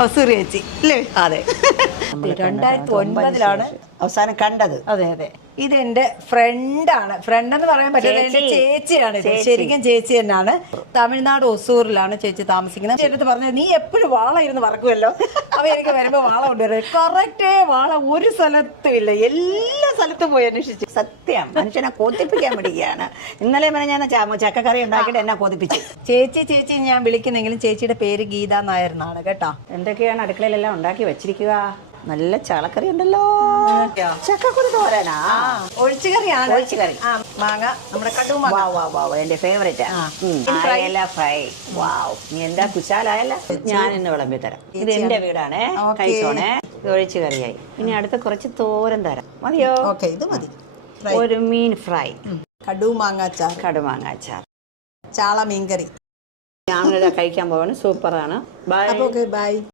ഹസൂറി ചേച്ചി അല്ലേ? അതെ 2009 അവസാനം കണ്ടത്. അതെ അതെ. ഇത് എന്റെ ഫ്രണ്ടാണ്. ഫ്രണ്ട് എന്ന് പറയാൻ പറ്റില്ല, എന്റെ ചേച്ചിയാണ്. ഇത് ശരിക്കും ചേച്ചി തന്നെയാണ്. തമിഴ്നാട് ഒസൂറിലാണ് ചേച്ചി താമസിക്കുന്നത്. ചേട്ടത്ത് പറഞ്ഞത് നീ എപ്പോഴും വാള ഇരുന്ന് വറക്കുമല്ലോ, അപ്പൊ എനിക്ക് വരുമ്പോ വാള കൊണ്ടുവരും. കറക്റ്റേ വാള ഒരു സ്ഥലത്തും ഇല്ല, എല്ലാ സ്ഥലത്തും പോയി അന്വേഷിച്ചു. സത്യം, മനുഷ്യനെ കൊതിപ്പിക്കാൻ പിടിക്കുകയാണ്. ഇന്നലെ ഞാൻ ചക്കക്കറി ഉണ്ടാക്കിയിട്ട് എന്നെ കൊതിപ്പിച്ചു. ചേച്ചി ചേച്ചി ഞാൻ വിളിക്കുന്നെങ്കിലും ചേച്ചിയുടെ പേര് ഗീത നായർ എന്നാണ് കേട്ടോ. എന്തൊക്കെയാണ് അടുക്കളയിലെല്ലാം ഉണ്ടാക്കി വെച്ചിരിക്കുക? നല്ല ചളക്കറി ഉണ്ടല്ലോ, ചക്കക്കുരു തോരനാ, ഒഴിച്ചുകറിയാണ്. ഒഴിച്ചുകറി, മാങ്ങ, നമ്മുടെ എന്റെ ഫേവറേറ്റ് ഫ്രൈ. വാവ്, നീ എന്താ കുശാലായല്ല. ഞാൻ ഇന്ന് വിളമ്പി തരാം. ഇത് എന്റെ വീടാണേ, കഴിച്ചോണേ. ഇത് ഒഴിച്ചുകറിയായി. ഇനി അടുത്ത കുറച്ച് തോരൻ തരാം. മതിയോ? ഇത് മതി. ഒരു മീൻ ഫ്രൈ, കടുമാങ്ങാച്ചാർ, ചാള മീൻകറി. ഞാനിതാ കഴിക്കാൻ പോവാണ്. സൂപ്പറാണ്. ബൈ. ബൈ.